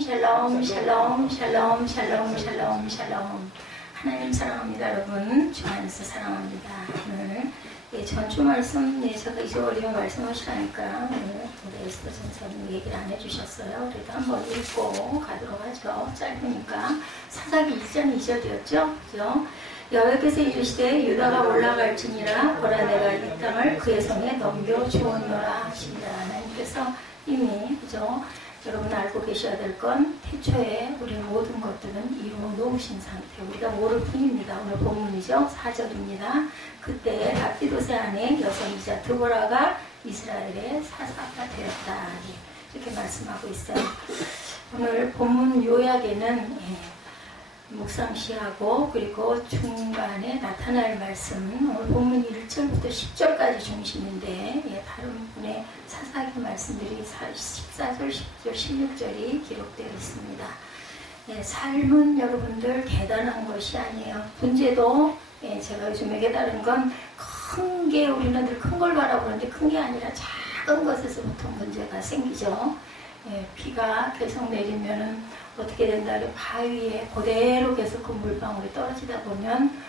샬롬, 샬롬, 샬롬, 샬롬, 샬롬, 샬롬. 하나님 사랑합니다, 여러분. 주 안에서 사랑합니다. 오늘 전주 말씀, 제가 잊어버리면 말씀하시라니까 우리 에스더 선생님 얘기를 안 해주셨어요. 그래도 한번 읽고 가도록 하죠. 짧으니까. 사사기 1장 2절이었죠. 그죠? 여호와께서 이르시되 유다가 올라갈지니라 보라 내가 이 땅을 그의 손에 넘겨주었노라 하신다. 하나님께서 이미 그죠? 여러분 알고 계셔야 될 건 태초에 우리 모든 것들은 이루어 놓으신 상태. 우리가 모를 뿐입니다. 오늘 본문이죠. 4절입니다. 그때 라피도세 아내 여성이자 드보라가 이스라엘의 사사가 되었다. 이렇게 말씀하고 있어요. 오늘 본문 요약에는 묵상시하고 그리고 중간에 나타날 말씀, 오늘 본문 1절부터 10절까지 중심인데 다른 분의 사사기 말씀들이 14절, 10절, 16절이 기록되어 있습니다. 삶은 여러분들 대단한 것이 아니에요. 문제도 제가 요즘에 깨달은 건 큰 게 우리는 늘 큰 걸 바라보는데 큰 게 아니라 작은 것에서부터 문제가 생기죠. 비가 계속 내리면은 어떻게 된다? 바위에 그대로 계속 그 물방울이 떨어지다 보면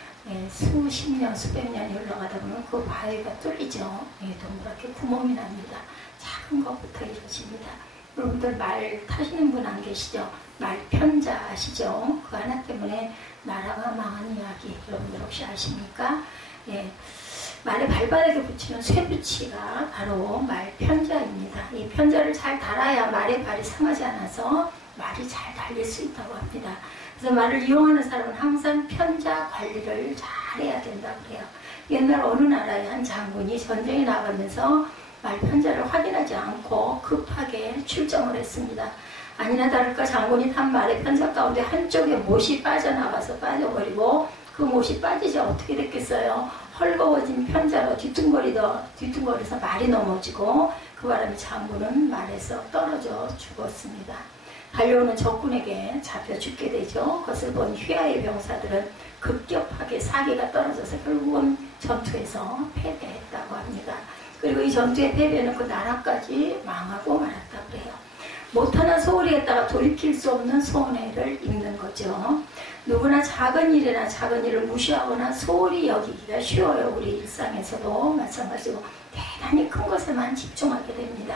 수십 년, 수백 년이 흘러가다 보면 그 바위가 뚫리죠. 동그랗게 구멍이 납니다. 작은 것부터 이루어집니다. 여러분들 말 타시는 분 안 계시죠? 말 편자 아시죠? 그 하나 때문에 나라가 망한 이야기 여러분들 혹시 아십니까? 말에 발바닥에 붙이는 쇠붙이가 바로 말 편자입니다. 이 편자를 잘 달아야 말에 발이 상하지 않아서 말이 잘 달릴 수 있다고 합니다. 그래서 말을 이용하는 사람은 항상 편자 관리를 잘해야 된다고 해요. 옛날 어느 나라의 한 장군이 전쟁에 나가면서 말 편자를 확인하지 않고 급하게 출정을 했습니다. 아니나 다를까 장군이 탄 말의 편자 가운데 한쪽에 못이 빠져나가서 빠져버리고 그 못이 빠지자 어떻게 됐겠어요? 헐거워진 편자로 뒤뚱거려서 말이 넘어지고 그 바람에 장군은 말에서 떨어져 죽었습니다. 달려오는 적군에게 잡혀 죽게 되죠. 그것을 본 휘하의 병사들은 급격하게 사기가 떨어져서 결국은 전투에서 패배했다고 합니다. 그리고 이 전투의 패배는 그 나라까지 망하고 말았다고 해요. 못하는 소홀히 했다가 돌이킬 수 없는 손해를 입는 거죠. 누구나 작은 일이나 작은 일을 무시하거나 소홀히 여기기가 쉬워요. 우리 일상에서도 마찬가지고 대단히 큰 것에만 집중하게 됩니다.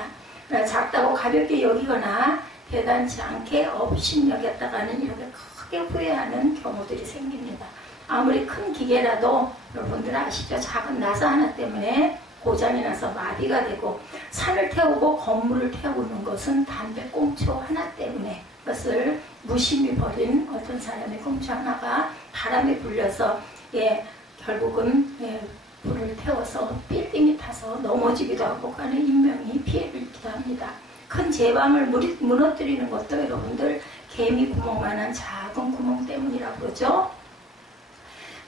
작다고 가볍게 여기거나 대단치 않게 업신여겼다가는 이렇게 크게 후회하는 경우들이 생깁니다. 아무리 큰 기계라도 여러분들 아시죠? 작은 나사 하나 때문에 고장이 나서 마비가 되고 산을 태우고 건물을 태우는 것은 담배꽁초 하나 때문에 그것을 무심히 버린 어떤 사람의 꽁초 하나가 바람에 불려서 결국은 불을 태워서 빌딩이 타서 넘어지기도 하고 그 안에 인명이 피해를 입기도 합니다. 큰 제방을 무너뜨리는 것도 여러분들 개미 구멍만한 작은 구멍 때문이라고 그러죠.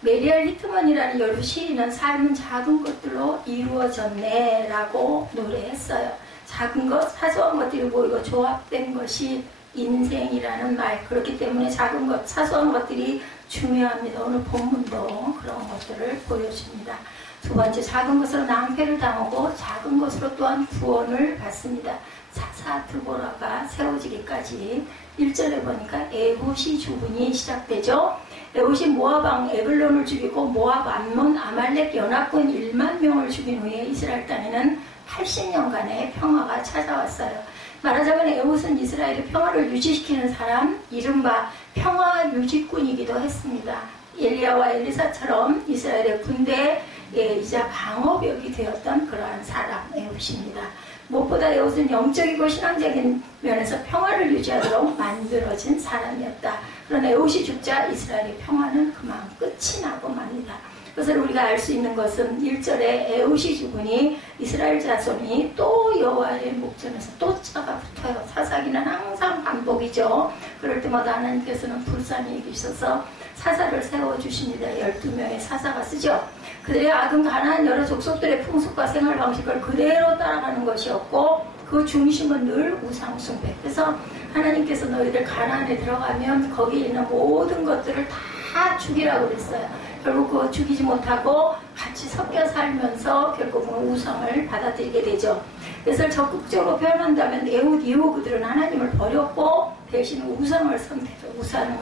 메리얼 히트먼이라는 여류 시인은 삶은 작은 것들로 이루어졌네 라고 노래했어요. 작은 것, 사소한 것들이 모이고 조합된 것이 인생이라는 말. 그렇기 때문에 작은 것, 사소한 것들이 중요합니다. 오늘 본문도 그런 것들을 보여줍니다. 두 번째, 작은 것으로 낭패를 당하고 작은 것으로 또한 구원을 받습니다. 사사 드보라가 세워지기까지 1절에 보니까 에훗이 죽음이 시작되죠. 에훗이 모압 왕 에글론을 죽이고 모압 암몬 아말렉 연합군 1만 명을 죽인 후에 이스라엘 땅에는 80년간의 평화가 찾아왔어요. 말하자면 에훗은 이스라엘의 평화를 유지시키는 사람, 이른바 평화 유지꾼이기도 했습니다. 엘리야와 엘리사처럼 이스라엘의 군대이자 방어벽이 되었던 그러한 사람 에훗입니다. 무엇보다 에훗은 영적이고 신앙적인 면에서 평화를 유지하도록 만들어진 사람이었다. 그런 에훗이 죽자 이스라엘의 평화는 그만 끝이 나고 맙니다. 그것을 우리가 알 수 있는 것은 1절에 에훗이 죽으니 이스라엘 자손이 또 여호와의 목전에서 또 짜가 붙어요. 사사기는 항상 반복이죠. 그럴 때마다 하나님께서는 불쌍히 여기셔서 사사를 세워주십니다. 12명의 사사가 쓰죠. 그들의 악은 가나안 여러 족속들의 풍습과 생활 방식을 그대로 따라가는 것이었고 그 중심은 늘 우상숭배. 그래서 하나님께서 너희들 가나안에 들어가면 거기에 있는 모든 것들을 다 죽이라고 그랬어요. 결국 그거 죽이지 못하고 같이 섞여 살면서 결국은 우상을 받아들이게 되죠. 그래서 적극적으로 표현한다면 에훗 이후 그들은 하나님을 버렸고 대신 우상을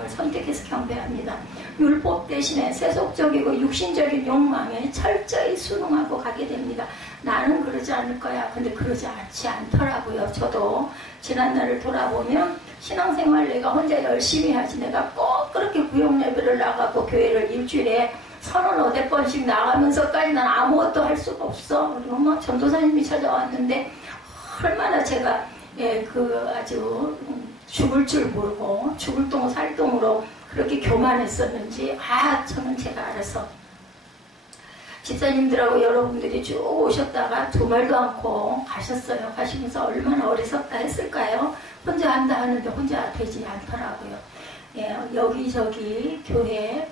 선택해서 경배합니다. 율법 대신에 세속적이고 육신적인 욕망에 철저히 순응하고 가게 됩니다. 나는 그러지 않을 거야. 근데 그러지 않더라고요. 저도 지난날을 돌아보면 신앙생활 내가 혼자 열심히 하지, 내가 꼭 그렇게 구역 예배를 나가고 교회를 일주일에 30-40번씩 나가면서까지 난 아무것도 할 수가 없어. 그리고 뭐 전도사님이 찾아왔는데 얼마나 제가 아주 죽을 줄 모르고 죽을 똥 살똥으로 그렇게 교만했었는지 저는 제가 알아서 집사님들하고 여러분들이 쭉 오셨다가 두 말도 않고 가셨어요. 가시면서 얼마나 어리석다 했을까요? 혼자 한다 하는데 혼자 되지 않더라고요. 여기저기 교회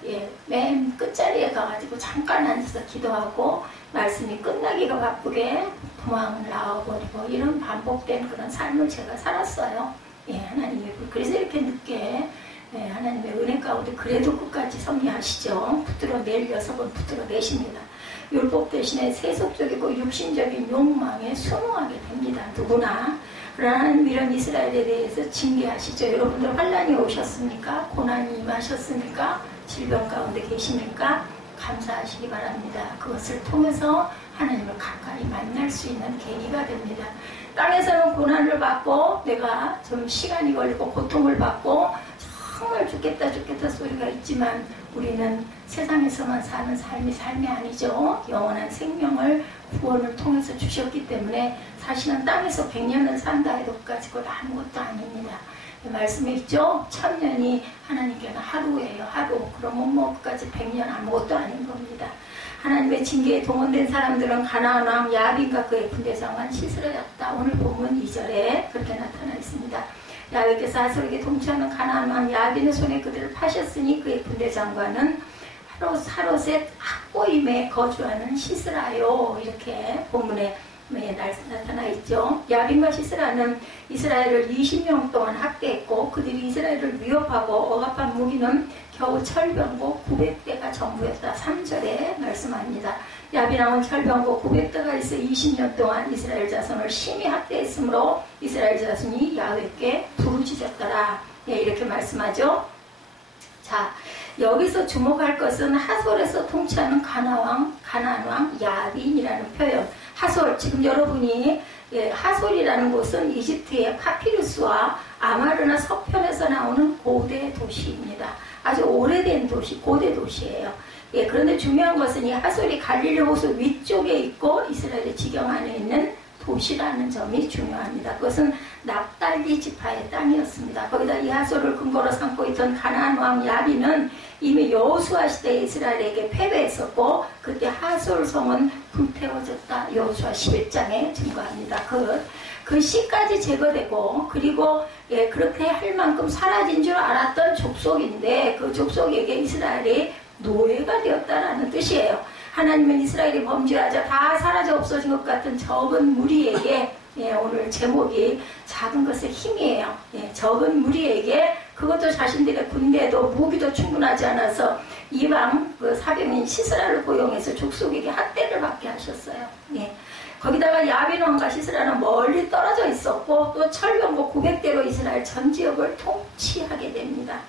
맨 끝자리에 가가지고 잠깐 앉아서 기도하고 말씀이 끝나기가 바쁘게 도망을 나와버리고 이런 반복된 그런 삶을 제가 살았어요. 하나님이 그래서 이렇게 늦게 하나님의 은혜 가운데 그래도 끝까지 섭리하시죠. 붙들어낼 녀석은 붙들어내십니다. 율법 대신에 세속적이고 육신적인 욕망에 순응하게 됩니다. 누구나. 그러나 하나님 이런 이스라엘에 대해서 징계하시죠. 여러분들 환난이 오셨습니까? 고난이 임하셨습니까? 질병 가운데 계십니까? 감사하시기 바랍니다. 그것을 통해서 하나님을 가까이 만날 수 있는 계기가 됩니다. 땅에서는 고난을 받고 내가 좀 시간이 걸리고 고통을 받고 정말 죽겠다 소리가 있지만 우리는 세상에서만 사는 삶이 아니죠. 영원한 생명을 구원을 통해서 주셨기 때문에 사실은 땅에서 100년을 산다 해도 그것 아무것도 아닙니다. 말씀에 있죠. 1000년이 하나님께는 하루예요. 하루. 그러면 뭐 그까지 100년 아무것도 아닌 겁니다. 하나님의 징계에 동원된 사람들은 가나안 왕 야빈과 그의 군대장관 시스라였다. 오늘 본문 2절에 그렇게 나타나 있습니다. 야훼께서 하솔에게 통치하는 가나안 왕 야빈의 손에 그들을 파셨으니 그의 군대장관은 하롯셋 학고임에 거주하는 시스라요. 이렇게 본문에 나타나 있죠. 야빈과 시스라는 이스라엘을 20년 동안 학대했고 그들이 이스라엘을 위협하고 억압한 무기는 겨우 철병고 900대가 전부였다. 3절에 말씀합니다. 야빈왕은 철병고 900대가 있어 20년 동안 이스라엘 자손을 심히 학대했으므로 이스라엘 자손이 야훼께 부르짖었더라. 이렇게 말씀하죠. 자, 여기서 주목할 것은 하솔에서 통치하는 가나안 왕 야빈이라는 표현. 하솔, 지금 여러분이 하솔이라는 곳은 이집트의 파피루스와 아마르나 서편에서 나오는 고대 도시입니다. 아주 오래된 도시, 고대 도시예요. 그런데 중요한 것은 이 하솔이 갈릴리 호수 위쪽에 있고 이스라엘의 지경 안에 있는 도시라는 점이 중요합니다. 그것은 납달리 지파의 땅이었습니다. 거기다 이 하솔을 근거로 삼고 있던 가나안 왕 야빈은 이미 여호수아 시대에 이스라엘에게 패배했었고 그때 하솔 성은 불태워졌다. 여호수아 11장에 증거합니다. 그 시까지 제거되고 그리고 그렇게 할 만큼 사라진 줄 알았던 족속인데 그 족속에게 이스라엘이 노예가 되었다라는 뜻이에요. 하나님은 이스라엘이 범죄하자 다 사라져 없어진 것 같은 적은 무리에게 오늘 제목이 작은 것의 힘이에요. 적은 무리에게 그것도 자신들의 군대도 무기도 충분하지 않아서 이방 사병인 시스라를 고용해서 족속에게 학대를 받게 하셨어요. 거기다가 야빈 왕과 시스라는 멀리 떨어져 있었고 또 철병고 900대로 이스라엘 전 지역을 통치하게 됩니다.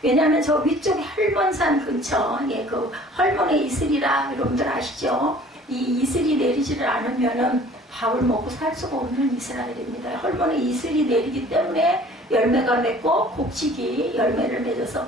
왜냐하면 저 위쪽에 헐몬산 근처, 그 헐몬의 이슬이라 여러분들 아시죠? 이 이슬이 내리지를 않으면은 밥을 먹고 살 수가 없는 이스라엘입니다. 헐몬의 이슬이 내리기 때문에 열매가 맺고 곡식이 열매를 맺어서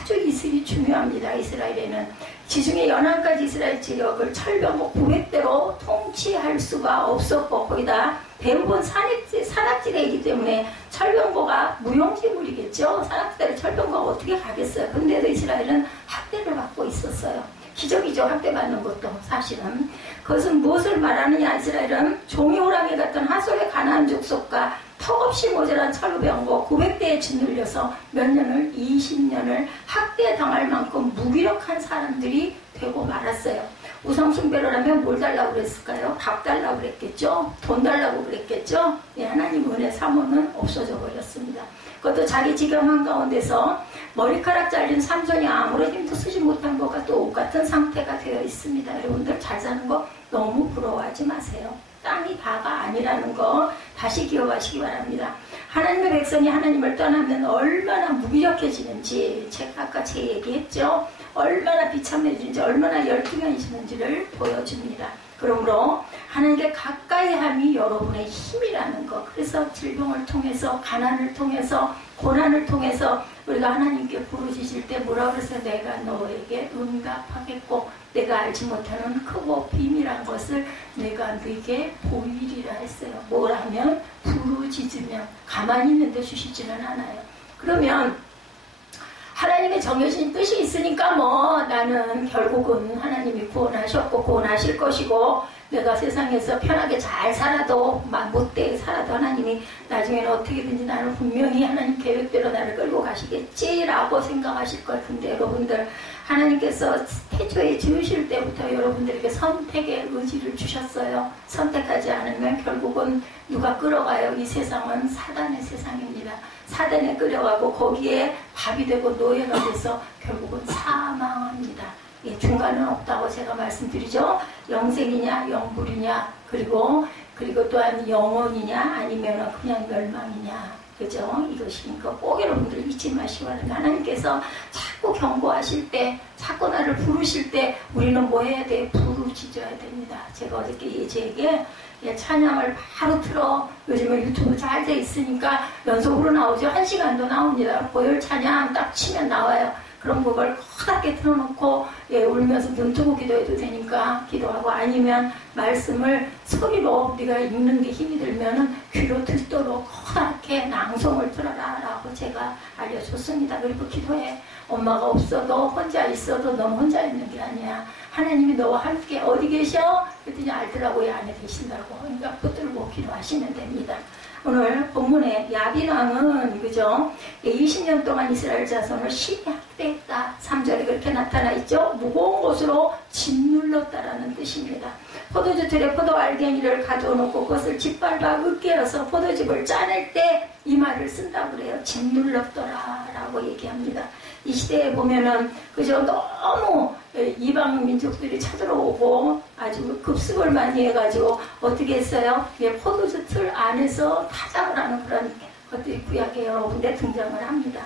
아주 이슬이 중요합니다. 이스라엘에는 지중해 연안까지 이스라엘 지역을 철병고 900대로 통치할 수가 없었고 거기다 대부분 산악지대이기 때문에 철병고가 무용지물이겠죠. 산악지대를 철병고가 어떻게 가겠어요. 근데도 이스라엘은 학대를 받고 있었어요. 기적이죠. 학대받는 것도 사실은. 그것은 무엇을 말하느냐. 이스라엘은 종이 호랑이 같은 하솔의 가나안 족속과 턱없이 모자란 철병고 900대에 짓눌려서 몇 년을 20년을 학대당할 만큼 무기력한 사람들이 되고 말았어요. 우상숭배를 하면 뭘 달라고 그랬을까요? 밥 달라고 그랬겠죠? 돈 달라고 그랬겠죠? 하나님 은혜 사모는 없어져 버렸습니다. 그것도 자기 지경 한가운데서 머리카락 잘린 삼손이 아무런 힘도 쓰지 못한 것과 똑같은 상태가 되어 있습니다. 여러분들 잘 사는 거 너무 부러워하지 마세요. 땅이 다가 아니라는 거 다시 기억하시기 바랍니다. 하나님의 백성이 하나님을 떠나면 얼마나 무기력해지는지 제가 아까 제 얘기했죠. 얼마나 비참해지는지 얼마나 열등해지는지를 보여줍니다. 그러므로 하나님께 가까이 함이 여러분의 힘이라는 것. 그래서 질병을 통해서 가난을 통해서 고난을 통해서 우리가 하나님께 부르짖을 때 뭐라 그랬어요? 내가 너에게 응답하겠고 내가 알지 못하는 크고 비밀한 것을 내가 네게 보이리라 했어요. 뭐라면 부르짖으면 가만히 있는데 주시지는 않아요. 그러면 하나님의 정해진 뜻이 있으니까 뭐 나는 결국은 하나님이 구원하셨고 구원하실 것이고 내가 세상에서 편하게 잘 살아도 못되게 살아도 하나님이 나중에는 어떻게든지 나는 분명히 하나님 계획대로 나를 끌고 가시겠지라고 생각하실 것 같은데 여러분들 하나님께서 태초에 지으실 때부터 여러분들에게 선택의 의지를 주셨어요. 선택하지 않으면 결국은 누가 끌어가요? 이 세상은 사단의 세상입니다. 사단에 끌려가고 거기에 밥이 되고 노예가 돼서 결국은 사망합니다. 예, 중간은 없다고 제가 말씀드리죠. 영생이냐 영불이냐 그리고 또한 영원이냐 아니면 그냥 멸망이냐 그죠? 이것이니까 꼭 여러분들 잊지 마시고 하나님께서 자꾸 경고하실 때 자꾸 나를 부르실 때 우리는 뭐 해야 돼? 부르짖어야 됩니다. 제가 어저께 예지에게 찬양을 바로 틀어. 요즘에 유튜브 잘 돼 있으니까 연속으로 나오죠. 1시간도 나옵니다. 보혈 찬양 딱 치면 나와요. 그럼 그걸 커다랗게 틀어놓고 울면서 눈 뜨고 기도해도 되니까 기도하고 아니면 말씀을 소리로 네가 읽는 게 힘이 들면은 귀로 듣도록 커다랗게 낭송을 들어라 라고 제가 알려줬습니다. 그리고 기도해. 엄마가 없어도 혼자 있어도 넌 혼자 있는 게 아니야. 하나님이 너와 함께 어디 계셔? 그랬더니 알더라고요. 안에 계신다고. 그러니까 붙들고 기도하시면 됩니다. 오늘 본문에 야빈 왕은 그죠? 20년 동안 이스라엘 자손을 심히 학대했다. 3절에 그렇게 나타나 있죠. 무거운 것으로 짓눌렀다라는 뜻입니다. 포도주 틀에 포도 알갱이를 가져놓고 그것을 짓밟아 으깨어서 포도즙을 짜낼 때 이 말을 쓴다고 그래요. 짓눌렀더라 라고 얘기합니다. 이 시대에 보면은 그저 너무 이방 민족들이 찾아오고 아주 급습을 많이 해가지고 어떻게 했어요? 포도주 틀 안에서 타작을 하는 그런 것들이 구약에 여러 군데 등장을 합니다.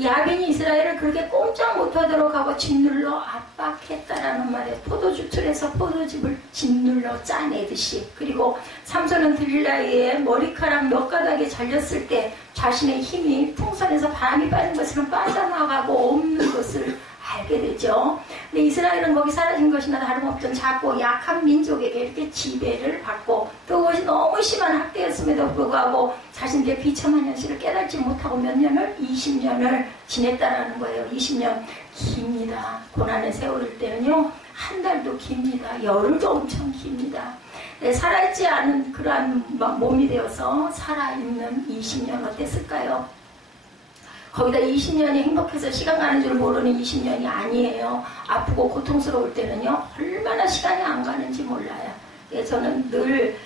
야빈이 이스라엘을 그렇게 꼼짝 못하도록 하고 짓눌러 압박했다라는 말에 포도주 틀에서 포도즙을 짓눌러 짜내듯이 그리고 삼손은 들릴라의 머리카락 몇 가닥에 잘렸을 때 자신의 힘이 풍선에서 바람이 빠진 것은 빠져나가고 없는 것을 알게 되죠. 근데 이스라엘은 거기 사라진 것이나 다름없던 작고 약한 민족에게 이렇게 지배를 받고 또 그것이 너무 심한 학대였음에도 불구하고 자신들의 비참한 현실을 깨닫지 못하고 몇 년을 20년을 지냈다라는 거예요. 20년 깁니다. 고난의 세월일 때는요. 한 달도 깁니다. 열흘도 엄청 깁니다. 살아있지 않은 그러한 몸이 되어서 살아있는 20년 어땠을까요? 거기다 20년이 행복해서 시간 가는 줄 모르는 20년이 아니에요. 아프고 고통스러울 때는요. 얼마나 시간이 안 가는지 몰라요. 저는 늘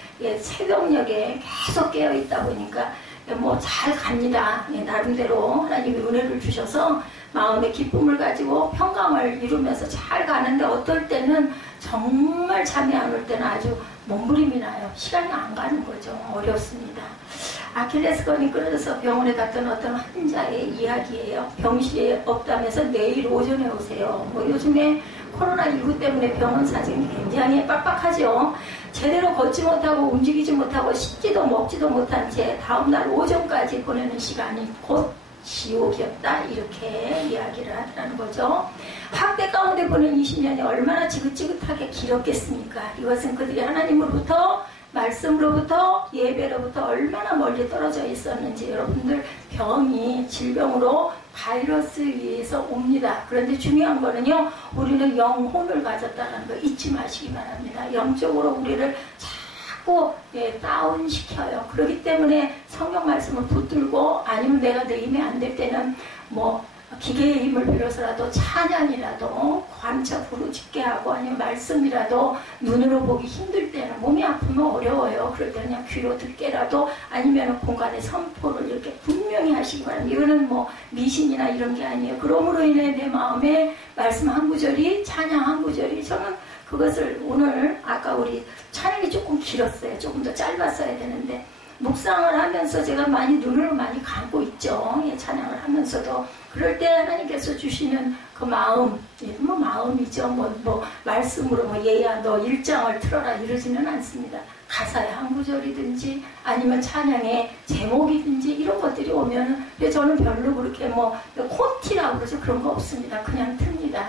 새벽녘에 계속 깨어있다 보니까 뭐 잘 갑니다. 나름대로 하나님이 은혜를 주셔서 마음의 기쁨을 가지고 평강을 이루면서 잘 가는데 어떨 때는 정말 잠이 안 올 때는 아주 몸부림이 나요. 시간이 안 가는 거죠. 어렵습니다. 아킬레스건이 끊어져서 병원에 갔던 어떤 환자의 이야기예요. 병실에 없다면서 내일 오전에 오세요. 뭐 요즘에 코로나19 때문에 병원 사정이 굉장히 빡빡하죠. 제대로 걷지 못하고 움직이지 못하고 씻지도 먹지도 못한 채 다음날 오전까지 보내는 시간이 곧 지옥이었다. 이렇게 이야기를 하더라는 거죠. 학대 가운데 보낸 20년이 얼마나 지긋지긋하게 길었겠습니까? 이것은 그들이 하나님으로부터 말씀으로부터 예배로부터 얼마나 멀리 떨어져 있었는지 여러분들 병이 질병으로 바이러스에 의해서 옵니다. 그런데 중요한 거는요. 우리는 영혼을 가졌다는 거 잊지 마시기 바랍니다. 영적으로 우리를 자꾸 다운시켜요. 그렇기 때문에 성경 말씀을 붙들고 아니면 내가 내 힘이 안 될 때는 뭐 기계의 힘을 빌어서라도 찬양이라도 관차 부르짖게 하고 아니면 말씀이라도 눈으로 보기 힘들 때는 몸이 아프면 어려워요. 그럴 때 그냥 귀로 듣게라도 아니면 공간의 선포를 이렇게 분명히 하시기 바랍니다. 이거는 뭐 미신이나 이런 게 아니에요. 그러므로 인해 내 마음에 말씀 한 구절이 찬양 한 구절이 저는 그것을 오늘 아까 우리 찬양이 조금 길었어요. 조금 더 짧았어야 되는데 묵상을 하면서 제가 눈을 많이 감고 있죠. 예, 찬양을 하면서도. 그럴 때 하나님께서 주시는 그 마음, 뭐 마음이죠. 말씀으로 얘야 너 1장을 틀어라 이러지는 않습니다. 가사의 한 구절이든지 아니면 찬양의 제목이든지 이런 것들이 오면 저는 별로 그렇게 콘티라고 그러죠. 그런 거 없습니다. 그냥 틉니다.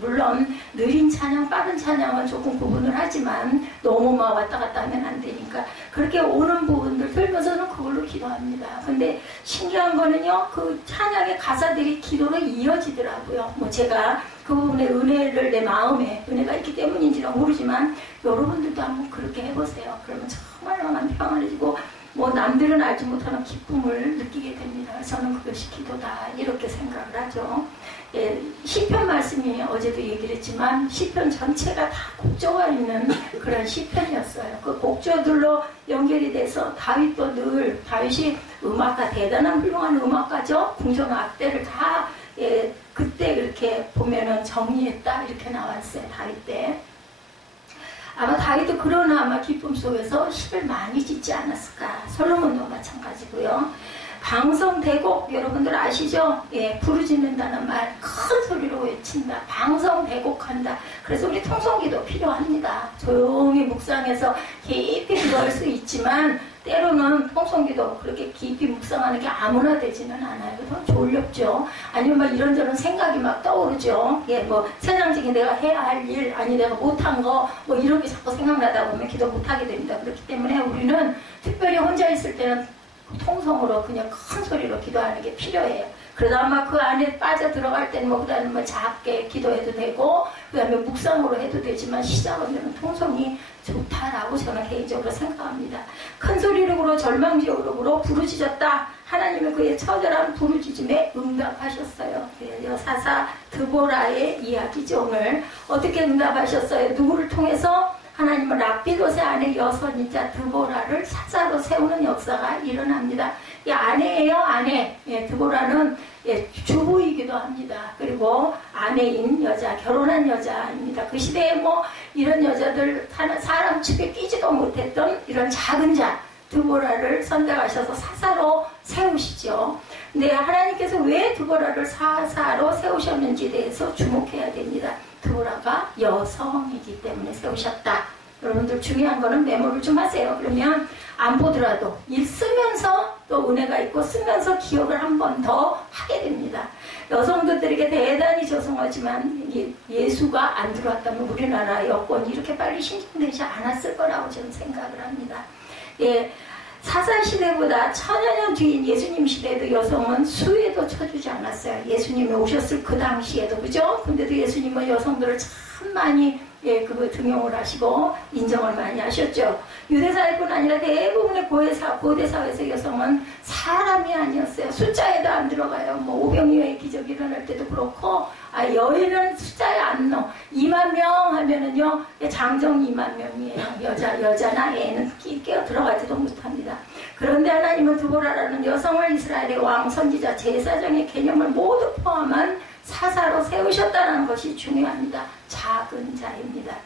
물론 느린 찬양, 빠른 찬양은 조금 구분을 하지만 너무 왔다 갔다 하면 안 되니까 그렇게 오는 부분들 들면서는 그걸로 기도합니다. 근데 신기한 거는요, 그 찬양의 가사들이 기도로 이어지더라고요. 제가 그 부분에 은혜를 내 마음에 은혜가 있기 때문인지는 모르지만 여러분들도 한번 그렇게 해보세요. 그러면 정말 마음 평안해지고 남들은 알지 못하는 기쁨을 느끼게 됩니다. 저는 그것이 기도다 이렇게 생각을 하죠. 예, 시편 말씀이 어제도 얘기를 했지만 시편 전체가 다 곡조가 있는 그런 시편이었어요. 그 곡조들로 연결이 돼서 다윗도 늘 다윗이 음악가 대단한 훌륭한 음악가죠. 궁전 악대를 다 그때 이렇게 보면은 정리했다 이렇게 나왔어요. 다윗 때. 아마 다윗도 그런 아마 기쁨 속에서 시를 많이 짓지 않았을까. 솔로몬도 마찬가지고요. 방성대곡 여러분들 아시죠? 예, 부르짖는다는 말 큰 소리로 외친다. 방성대곡한다. 그래서 우리 통성기도 필요합니다. 조용히 묵상해서 깊이 기도할 수 있지만 때로는 통성기도 그렇게 깊이 묵상하는 게 아무나 되지는 않아요. 그래서 졸렵죠. 아니면 이런저런 생각이 막 떠오르죠. 예, 세상적인 내가 해야 할 일, 아니 내가 못한 거, 이런 게 자꾸 생각나다 보면 기도 못하게 됩니다. 그렇기 때문에 우리는 특별히 혼자 있을 때는 통성으로 그냥 큰 소리로 기도하는 게 필요해요. 그러다 아마 그 안에 빠져 들어갈 때는 그다음에 작게 기도해도 되고 그다음에 묵상으로 해도 되지만 시작은 되면 통성이 좋다라고 저는 개인적으로 생각합니다. 큰 소리로 절망지옥으로 부르짖었다. 하나님은 그의 처절한 부르짖음에 응답하셨어요. 여사사 드보라의 이야기죠. 오늘 어떻게 응답하셨어요? 누구를 통해서? 하나님은 랍비롯의 아내 여선이자 드보라를 사사로 세우는 역사가 일어납니다. 이 아내예요, 아내. 예, 드보라는 주부이기도 합니다. 그리고 아내인 여자, 결혼한 여자입니다. 그 시대에 이런 여자들 사람 집에 끼지도 못했던 이런 작은 자 드보라를 선택하셔서 사사로 세우시죠. 근데 하나님께서 왜 드보라를 사사로 세우셨는지에 대해서 주목해야 됩니다. 드보라가 여성이기 때문에 세우셨다. 여러분들 중요한 거는 메모를 좀 하세요. 그러면 안 보더라도 읽으면서 또 은혜가 있고 쓰면서 기억을 한 번 더 하게 됩니다. 여성들에게 대단히 죄송하지만 예수가 안 들어왔다면 우리나라 여권이 이렇게 빨리 신청되지 않았을 거라고 저는 생각을 합니다. 예, 사사시대보다 천여년 뒤인 예수님 시대에도 여성은 수에도 쳐주지 않았어요. 예수님이 오셨을 그 당시에도, 그죠? 근데도 예수님은 여성들을 참 많이 그거 등용을 하시고 인정을 많이 하셨죠. 유대사회뿐 아니라 대부분의 고대 사회에서 여성은 사람이 아니었어요. 숫자에도 안 들어가요. 오병이어의 기적이 일어날 때도 그렇고, 여인은 숫자에 안 넣어. 2만 명 하면은요, 장정 2만 명이에요. 여자나 애는 끼어 들어가지도 못합니다. 그런데 하나님은 드보라라는 여성을 이스라엘의 왕, 선지자, 제사장의 개념을 모두 포함한 사사로 세우셨다는 것이 중요합니다. 작은 자입니다.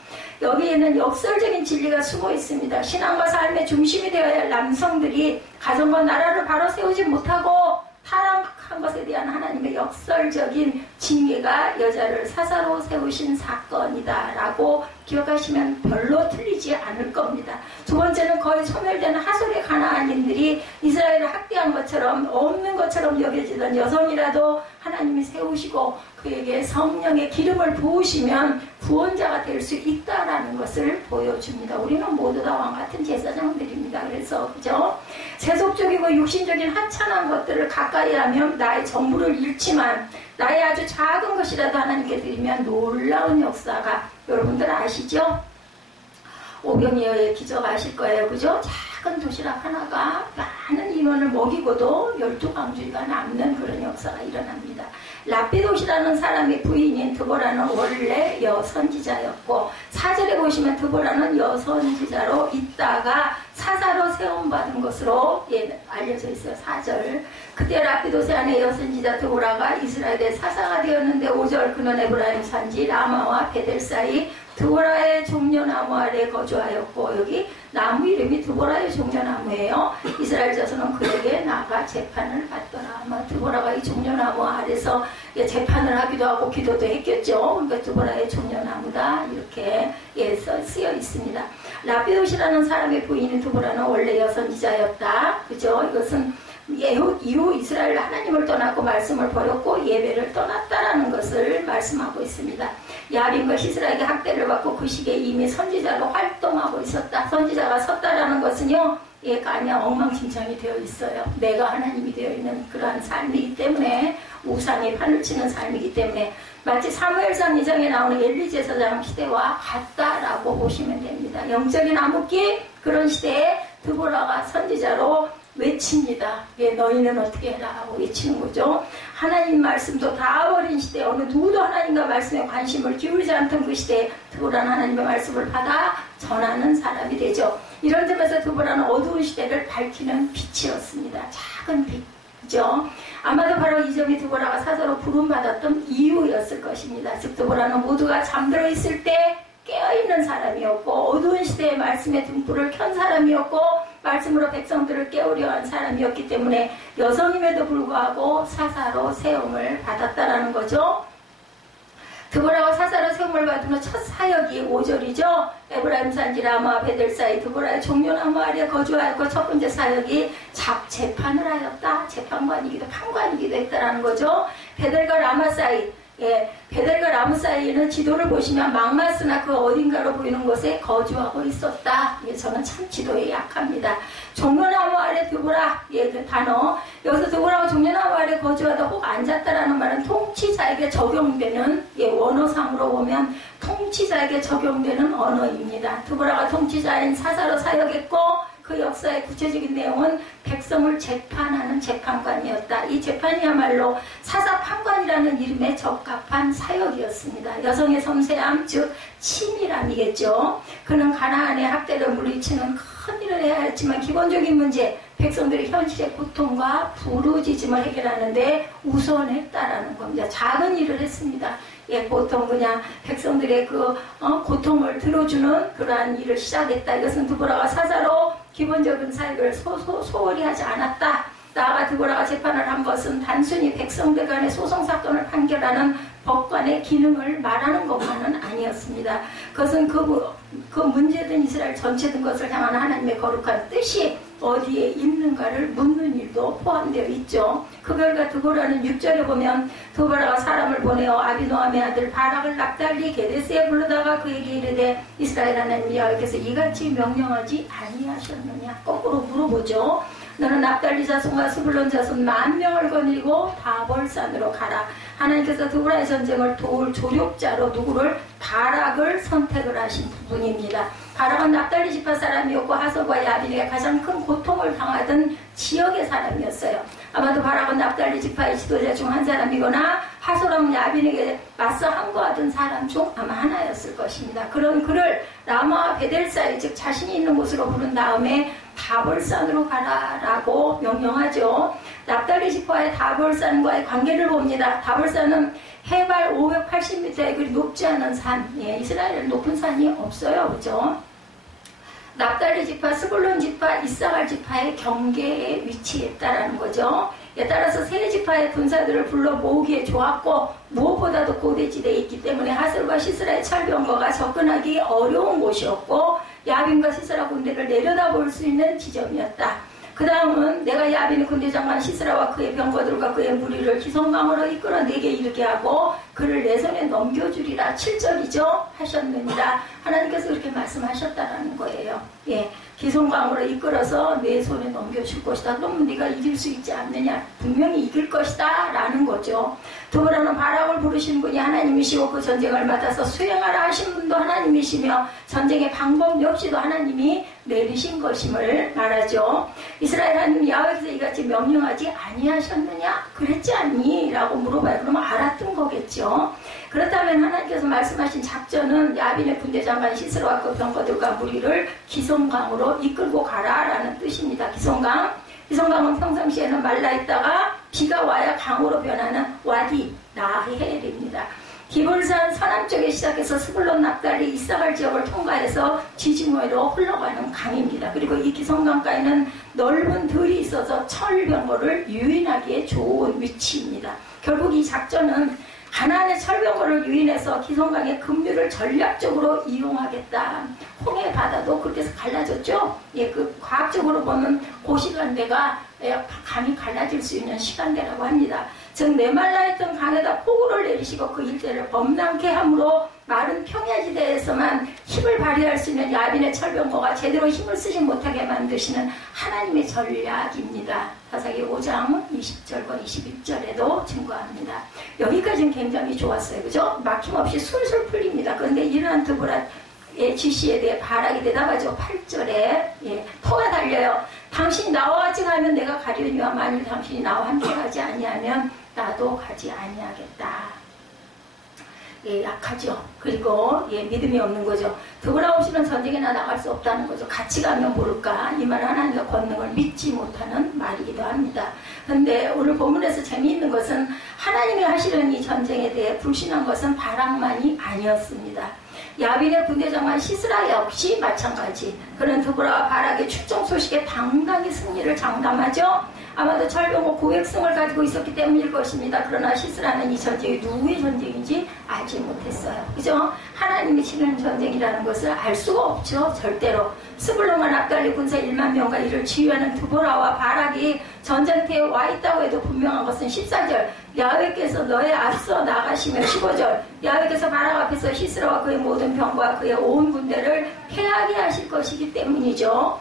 여기에는 역설적인 진리가 숨어 있습니다. 신앙과 삶의 중심이 되어야 할 남성들이 가정과 나라를 바로 세우지 못하고 타락한 것에 대한 하나님의 역설적인 징계가 여자를 사사로 세우신 사건이다라고 기억하시면 별로 틀리지 않을 겁니다. 두 번째는 거의 소멸된 하솔의 가나안인들이 이스라엘을 학대한 것처럼 없는 것처럼 여겨지던 여성이라도 하나님이 세우시고 그에게 성령의 기름을 부으시면 구원자가 될 수 있다라는 것을 보여줍니다. 우리는 모두 다 왕같은 제사장들입니다. 그래서 그죠? 세속적이고 육신적인 하찮은 것들을 가까이 하면 나의 전부를 잃지만 나의 아주 작은 것이라도 하나님께 드리면 놀라운 역사가, 여러분들 아시죠? 오병이어의 기적 아실 거예요. 그죠? 작은 도시락 하나가 많은 인원을 먹이고도 12광주리가 남는 그런 역사가 일어납니다. 랍비롯이라는 사람의 부인인 드보라는 원래 여선지자였고 4절에 보시면 드보라는 여선지자로 있다가 사사로 세움받은 것으로 알려져 있어요. 4절. 그때 라피도세 아내 여선지자 드보라가 이스라엘의 사사가 되었는데 5절 그는 에브라임 산지 라마와 베델 사이 드보라의 종려나무 아래 거주하였고, 여기 나무 이름이 드보라의 종려나무예요. 이스라엘 자손은 그에게 나가 재판을 받더라. 아마 드보라가 이 종려나무 아래서 재판을 하기도 하고 기도도 했겠죠. 그러니까 드보라의 종려나무다 이렇게 쓰여 있습니다. 라피도시라는 사람의 부인인 드보라는 원래 여선지자였다. 그죠? 이것은 이후 이스라엘 하나님을 떠났고 말씀을 버렸고 예배를 떠났다라는 것을 말씀하고 있습니다. 야빈과 시스라에게 학대를 받고 그 시기에 이미 선지자로 활동하고 있었다. 선지자가 섰다라는 것은요, 그냥 엉망진창이 되어 있어요. 내가 하나님이 되어 있는 그러한 삶이기 때문에, 우상이 판을 치는 삶이기 때문에 마치 사무엘상 2장에 나오는 엘리 제사장 시대와 같다라고 보시면 됩니다. 영적인 암흑기 그런 시대에 드보라가 선지자로 외칩니다. 너희는 어떻게 해라 하고 외치는 거죠. 하나님 말씀도 다 버린 시대에 어느 누구도 하나님과 말씀에 관심을 기울이지 않던 그 시대에 드보라는 하나님의 말씀을 받아 전하는 사람이 되죠. 이런 점에서 드보라는 어두운 시대를 밝히는 빛이었습니다. 작은 빛이죠. 아마도 바로 이 점이 드보라가 사사로 부름받았던 이유였을 것입니다. 즉 드보라는 모두가 잠들어 있을 때 깨어있는 사람이었고, 어두운 시대에 말씀의 등불을 켠 사람이었고, 말씀으로 백성들을 깨우려 한 사람이었기 때문에 여성임에도 불구하고 사사로 세움을 받았다라는 거죠. 드보라가 사사로 세움을 받은 첫 사역이 5절이죠. 에브라임 산지 라마 베델 사이 드보라의 종려나무 아래 거주하였고, 첫 번째 사역이 재판을 하였다. 재판관이기도 판관이기도 했다라는 거죠. 베델과 라마 사이, 베델과 라무 사이에는 지도를 보시면 막마스나 그 어딘가로 보이는 곳에 거주하고 있었다. 저는 참 지도에 약합니다. 종려나무 아래 드보라, 그 단어. 여기서 드보라가 종려나무 아래 거주하다 혹 앉았다라는 말은 통치자에게 적용되는, 원어상으로 보면 통치자에게 적용되는 언어입니다. 드보라가 통치자인 사사로 사역했고, 그 역사의 구체적인 내용은 백성을 재판하는 재판관이었다. 이 재판이야말로 사사판관이라는 이름에 적합한 사역이었습니다. 여성의 섬세함, 즉 치밀함이겠죠. 그는 가나안의 학대를 물리치는 큰 일을 해야 했지만 기본적인 문제, 백성들의 현실의 고통과 부르짖음을 해결하는데 우선했다라는 겁니다. 작은 일을 했습니다. 보통 그냥 백성들의 고통을 들어주는 그러한 일을 시작했다. 이것은 드보라가 사사로 기본적인 사역을 소홀히 하지 않았다. 나아가 드보라가 재판을 한 것은 단순히 백성들 간의 소송사건을 판결하는 법관의 기능을 말하는 것만은 아니었습니다. 그것은 그 문제된 이스라엘 전체된 것을 향한 하나님의 거룩한 뜻이 어디에 있는가를 묻는 일도 포함되어 있죠. 그 결과 드보라는 6절에 보면 드보라가 사람을 보내어 아비노함의 아들 바락을 납달리 게데스에 불러다가 그에게 이르되 이스라엘 하나님 여호와께서 이같이 명령하지 아니하셨느냐. 거꾸로 물어보죠. 너는 납달리 자손과 스불론 자손 10,000명을 거느리고 다볼산으로 가라. 하나님께서 드보라의 전쟁을 도울 조력자로 누구를? 바락을 선택을 하신 부분입니다. 바락은 납달리 지파 사람이었고 하솔과 야빈에게 가장 큰 고통을 당하던 지역의 사람이었어요. 아마도 바락은 납달리 지파의 지도자 중 한 사람이거나 하솔은 야빈에게 맞서 항거하던 사람 중 아마 하나였을 것입니다. 그런 그를 라마와 베델 사이, 즉 자신이 있는 곳으로 부른 다음에 다볼산으로 가라라고 명령하죠. 납달리 지파의 다볼산과의 관계를 봅니다. 다볼산은 해발 580m의 그리 높지 않은 산, 이스라엘은 높은 산이 없어요, 그렇죠? 납달리 지파, 스불론 지파, 이사갈 지파의 경계에 위치했다라는 거죠. 따라서 세 지파의 군사들을 불러 모으기에 좋았고 무엇보다도 고대지대에 있기 때문에 하솔과 시스라의 철병거가 접근하기 어려운 곳이었고 야빈과 시스라 군대를 내려다볼 수 있는 지점이었다. 그 다음은 내가 야빈의 군대장관 시스라와 그의 병거들과 그의 무리를 기성강으로 이끌어 내게 이르게 하고 그를 내 손에 넘겨주리라. 7절이죠. 하셨느니라. 하나님께서 그렇게 말씀하셨다라는 거예요. 기성강으로 이끌어서 내 손에 넘겨줄 것이다. 그러면 네가 이길 수 있지 않느냐. 분명히 이길 것이다 라는 거죠. 드보라는 바락을 부르신 분이 하나님이시고 그 전쟁을 맡아서 수행하라 하신 분도 하나님이시며 전쟁의 방법 역시도 하나님이 내리신 것임을 말하죠. 이스라엘 하나님 야훼께서 이같이 명령하지 아니하셨느냐? 그랬지 않니? 라고 물어봐요. 그러면 알았던 거겠죠. 그렇다면 하나님께서 말씀하신 작전은 야빈의 군대장관 시스라와 그 병거들과 무리를 기송강으로 이끌고 가라라는 뜻입니다. 기송강은 평상시에는 말라있다가 비가 와야 강으로 변하는 와디 나헬입니다. 기볼산 서남쪽에 시작해서 스불론 납달리 이사갈 지역을 통과해서 지중해로 흘러가는 강입니다. 그리고 이 기송강가에는 넓은 들이 있어서 철병거를 유인하기에 좋은 위치입니다. 결국 이 작전은 가나안의 철병거를 유인해서 기송강의 급류를 전략적으로 이용하겠다. 홍해 바다도 그렇게 해서 갈라졌죠. 예, 그 과학적으로 보면 그 시간대가 강이 갈라질 수 있는 시간대라고 합니다. 즉 메말라 있던 강에다 폭우를 내리시고 그 일대를 범람케 함으로 마른 평야지대에서만 힘을 발휘할 수 있는 야빈의 철병거가 제대로 힘을 쓰지 못하게 만드시는 하나님의 전략입니다. 사사기 5장 20절과 21절에도 증거합니다. 여기까지는 굉장히 좋았어요. 그죠? 막힘없이 술술 풀립니다. 그런데 이러한 드보라의 지시에 대해 바락이 대답하죠. 8절에 터가 달려요. 당신이 나와 같이 가면 내가 가려니와 만일 당신이 나와 함께 가지 아니하면 나도 가지 아니하겠다. 약하죠. 그리고 믿음이 없는 거죠. 드보라 없이는 전쟁에나 나갈 수 없다는 거죠. 같이 가면 모를까. 이 말 하나님의 권능을 믿지 못하는 말이기도 합니다. 그런데 오늘 본문에서 재미있는 것은 하나님이 하시는 이 전쟁에 대해 불신한 것은 바락만이 아니었습니다. 야빈의 군대장관 시스라 역시 마찬가지. 그는 드보라와 바락의 출정 소식에 당당히 승리를 장담하죠. 아마도 철병거 고액성을 가지고 있었기 때문일 것입니다. 그러나 시스라는 이 전쟁이 누구의 전쟁인지 알지 못했어요. 그죠? 하나님이 치르는 전쟁이라는 것을 알 수가 없죠. 절대로. 스불론과 납달리 군사 1만 명과 이를 지휘하는 드보라와 바락이 전쟁터에 와 있다고 해도 분명한 것은 14절 야훼께서 너의 앞서 나가시며 15절 야훼께서 바락 앞에서 시스라와 그의 모든 병과 그의 온 군대를 패하게 하실 것이기 때문이죠.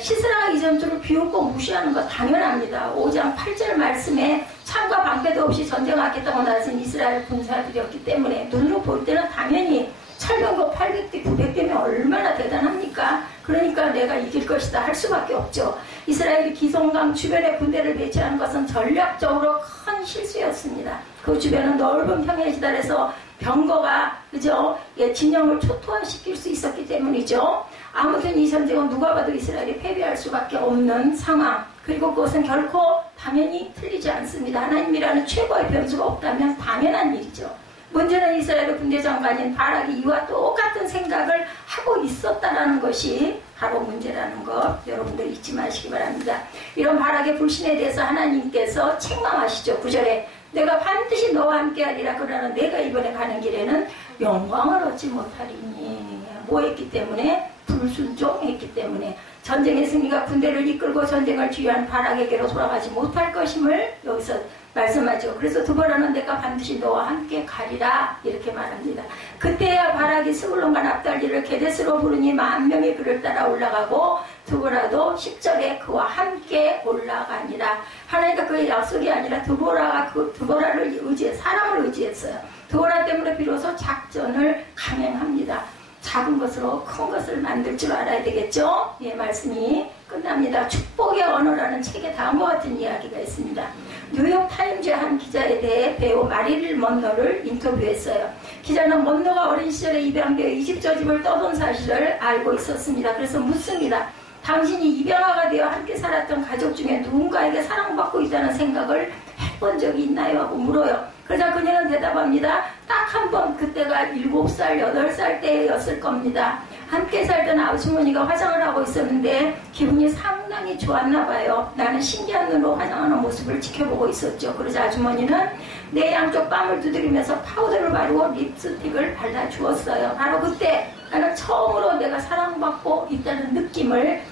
시스라가 이 전투를 비웃고 무시하는 것 당연합니다. 5장 8절 말씀에 창과 방패도 없이 전쟁하겠다고 나선 이스라엘 군사들이었기 때문에 눈으로 볼 때는 당연히 철병거 800대 900대면 얼마나 대단합니까? 그러니까 내가 이길 것이다 할 수밖에 없죠. 이스라엘이 기송강 주변에 군대를 배치하는 것은 전략적으로 큰 실수였습니다. 그 주변은 넓은 평야지달에서 병거가 그죠? 진영을 초토화시킬 수 있었기 때문이죠. 아무튼 이 전쟁은 누가 봐도 이스라엘이 패배할 수밖에 없는 상황. 그리고 그것은 결코 당연히 틀리지 않습니다. 하나님이라는 최고의 변수가 없다면 당연한 일이죠. 문제는 이스라엘 군대 장관인 바락이 이와 똑같은 생각을 하고 있었다라는 것이 바로 문제라는 것 여러분들 잊지 마시기 바랍니다. 이런 바락의 불신에 대해서 하나님께서 책망하시죠. 9절에 내가 반드시 너와 함께하리라. 그러나 내가 이번에 가는 길에는 영광을 얻지 못하리니. 뭐 했기 때문에? 불순종했기 때문에. 전쟁의 승리가 군대를 이끌고 전쟁을 지휘한 바락에게로 돌아가지 못할 것임을 여기서 말씀하죠. 그래서 드보라는 내가 반드시 너와 함께 가리라 이렇게 말합니다. 그때야 바락이 스불론과 납달리를 게데스로 부르니 10,000명이 그를 따라 올라가고 드보라도 10절에 그와 함께 올라가니라. 하나님과 그의 약속이 아니라 드보라를 의지해 사람을 의지했어요. 드보라 때문에 비로소 작전을 강행합니다. 작은 것으로 큰 것을 만들 줄 알아야 되겠죠? 말씀이 끝납니다. 축복의 언어라는 책에 다음과 같은 이야기가 있습니다. 뉴욕 타임즈의 한 기자에 대해 배우 마릴린 먼로를 인터뷰했어요. 기자는 먼로가 어린 시절에 입양되어 이집 저 집을 떠돈 사실을 알고 있었습니다. 그래서 묻습니다. 당신이 입양아가 되어 함께 살았던 가족 중에 누군가에게 사랑받고 있다는 생각을 해본 적이 있나요? 하고 물어요. 그러자 그녀는 대답합니다. 딱 한 번, 그때가 7살, 8살 때였을 겁니다. 함께 살던 아주머니가 화장을 하고 있었는데 기분이 상당히 좋았나 봐요. 나는 신기한 눈으로 화장하는 모습을 지켜보고 있었죠. 그러자 아주머니는 내 양쪽 뺨을 두드리면서 파우더를 바르고 립스틱을 발라주었어요. 바로 그때 나는 처음으로 내가 사랑받고 있다는 느낌을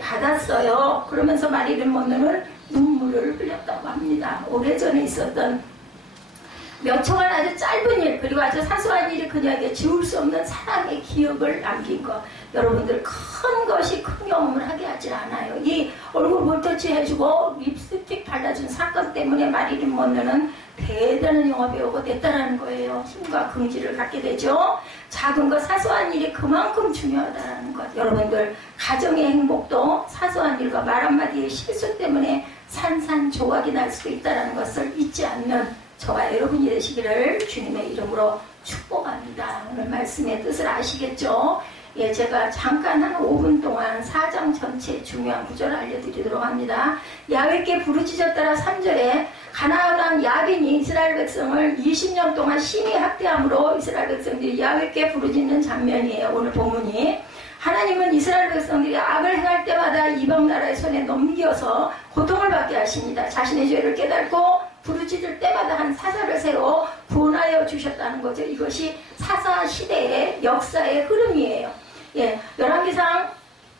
받았어요. 그러면서 마릴린 먼로는 눈물을 흘렸다고 합니다. 오래전에 있었던 몇 초간 아주 짧은 일 그리고 아주 사소한 일이 그녀에게 지울 수 없는 사랑의 기억을 남긴 것. 여러분들 큰 것이 큰 경험을 하게 하지 않아요. 이 얼굴 볼터치 해주고 립스틱 발라준 사건 때문에 마릴린 먼로는 대단한 영화 배우가 됐다는 거예요. 힘과 긍지를 갖게 되죠. 작은 것 사소한 일이 그만큼 중요하다는 것. 여러분들 가정의 행복도 사소한 일과 말 한마디의 실수 때문에 산산조각이 날 수도 있다는 것을 잊지 않는 저와 여러분이 되시기를 주님의 이름으로 축복합니다. 오늘 말씀의 뜻을 아시겠죠? 예, 제가 잠깐 한 5분 동안 4장 전체 중요한 구절을 알려드리도록 합니다. 야훼께 부르짖었더라 3절에 가나안 왕 야빈이 이스라엘 백성을 20년 동안 심히 학대함으로 이스라엘 백성들이 야훼께 부르짖는 장면이에요. 오늘 본문이. 하나님은 이스라엘 백성들이 악을 행할 때마다 이방 나라의 손에 넘겨서 고통을 받게 하십니다. 자신의 죄를 깨닫고 부르짖을 때마다 한 사사를 새로 구원하여 주셨다는 거죠. 이것이 사사 시대의 역사의 흐름이에요. 예, 열왕기상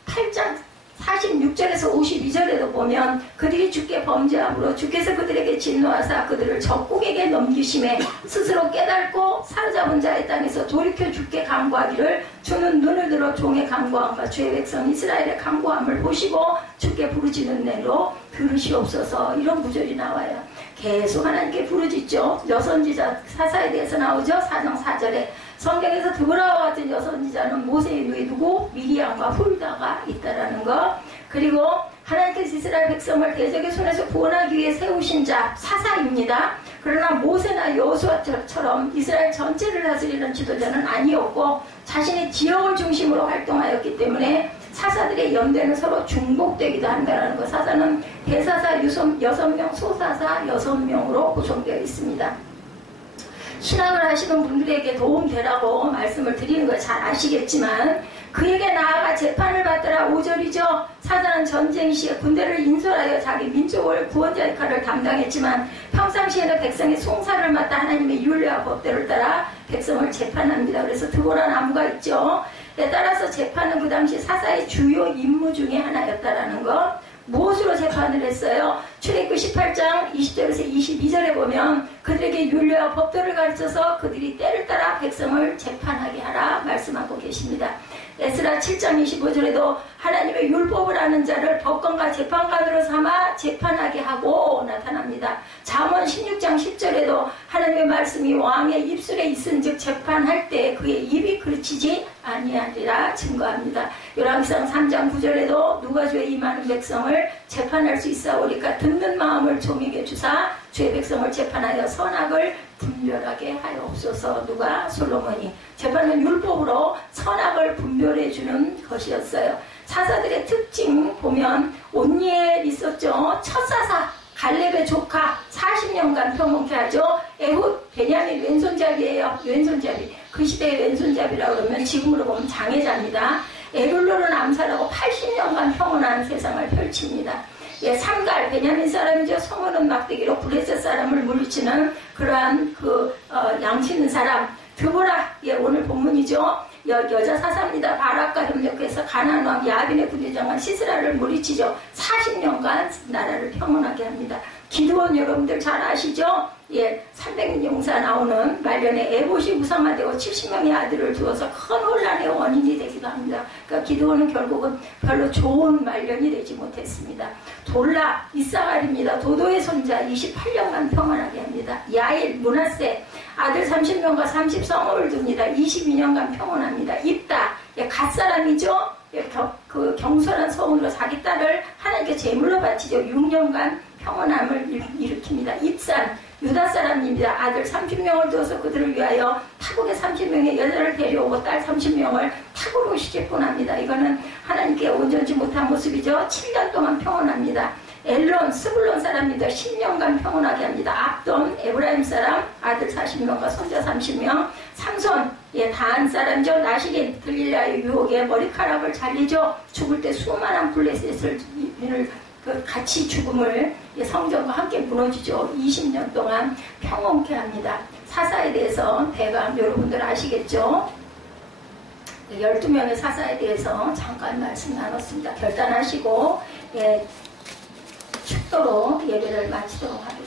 8장 46절에서 52절에도 보면 그들이 주께 범죄함으로 주께서 그들에게 진노하사 그들을 적국에게 넘기심에 스스로 깨닫고 사로잡은 자의 땅에서 돌이켜 주께 간구하기를 주는 눈을 들어 종의 간구함과 주의 백성 이스라엘의 간구함을 보시고 주께 부르짖는 내로 들으시옵소서. 이런 구절이 나와요. 계속 하나님께 부르짖죠. 여선지자 사사에 대해서 나오죠. 4장 4절에 성경에서 드보라와 같은 여선지자는 모세의 누이두고 미리암과 훌다가 있다라는 것. 그리고 하나님께서 이스라엘 백성을 대적의 손에서 구원하기 위해 세우신 자 사사입니다. 그러나 모세나 여호수아처럼 이스라엘 전체를 다스리는 지도자는 아니었고 자신의 지역을 중심으로 활동하였기 때문에 사사들의 연대는 서로 중복되기도 한다는 것. 사사는 대사사 6명, 소사사 6명으로 구성되어 있습니다. 신학을 하시는 분들에게 도움되라고 말씀을 드리는 걸 잘 아시겠지만 그에게 나아가 재판을 받더라 5절이죠. 사사는 전쟁 시에 군대를 인솔하여 자기 민족을 구원자 역할을 담당했지만 평상시에는 백성의 송사를 맡아 하나님의 율례와 법대로 따라 백성을 재판합니다. 그래서 드보라 나무가 있죠. 따라서 재판은 그 당시 사사의 주요 임무 중에 하나였다라는 것. 무엇으로 재판을 했어요? 출애굽기 18장 20절에서 22절에 보면 그들에게 율례와 법도를 가르쳐서 그들이 때를 따라 백성을 재판하게 하라 말씀하고 계십니다. 에스라 7장 25절에도 하나님의 율법을 아는 자를 법관과 재판관으로 삼아 재판하게 하고 나타납니다. 잠언 16장 10절에도 하나님의 말씀이 왕의 입술에 있은즉 재판할 때 그의 입이 그르치지 아니하리라 증거합니다. 열왕기상 3장 9절에도 누가 주의 이 많은 백성을 재판할 수 있사오리까 듣는 마음을 조미게 주사 주의 백성을 재판하여 선악을 분별하게 하여옵소서. 누가? 솔로몬이. 재판은 율법으로 선악을 분별해 주는 것이었어요. 사사들의 특징 보면 온니엘 있었죠. 첫 사사 갈렙의 조카 40년간 평온케 하죠. 에훗 베냐민 왼손잡이에요. 왼손잡이. 그 시대의 왼손잡이라고 그러면 지금으로 보면 장애자입니다. 에글로는 암살하고 80년간 평온한 세상을 펼칩니다. 예, 삼갈 베냐민 사람이죠. 성어는 막대기로 브레셋 사람을 물리치는 그러한 양치는 사람. 드보라, 예, 오늘 본문이죠. 여자 사사입니다. 바락과 협력해서 가나안 왕 야빈의 군대장관 시스라를 물리치죠. 40년간 나라를 평온하게 합니다. 기드온 여러분들 잘 아시죠? 예, 300년 용사 나오는 말년에 에봇이 무상화되고 70명의 아들을 두어서 큰 혼란의 원인이 되기도 합니다. 그러니까 기드온은 결국은 별로 좋은 말년이 되지 못했습니다. 돌라, 이사갈입니다. 도도의 손자 28년간 평안하게 합니다. 야일, 므낫세, 아들 30명과 30성을 둡니다. 22년간 평온합니다. 입다, 예, 갓사람이죠? 예, 그 경솔한 소원으로 자기 딸을 하나님께 제물로 바치죠. 6년간 평온함을 일으킵니다. 입산, 유다 사람입니다. 아들 30명을 두어서 그들을 위하여 타국의 30명의 여자를 데려오고 딸 30명을 타국으로 시집보냅니다. 이거는 하나님께 온전치 못한 모습이죠. 7년 동안 평온합니다. 엘론, 스불론 사람입니다. 10년간 평온하게 합니다. 압돈, 에브라임 사람, 아들 40명과 손자 30명. 삼손, 예, 다한 사람이죠. 나시린, 들릴라의 유혹에 머리카락을 잘리죠. 죽을 때 수많은 블레셋을 같이 죽음을 성전과 함께 무너지죠. 20년 동안 평온케 합니다. 사사에 대해서 대강 여러분들 아시겠죠? 12명의 사사에 대해서 잠깐 말씀 나눴습니다. 결단하시고 축도로 예배를 마치도록 하겠습니다.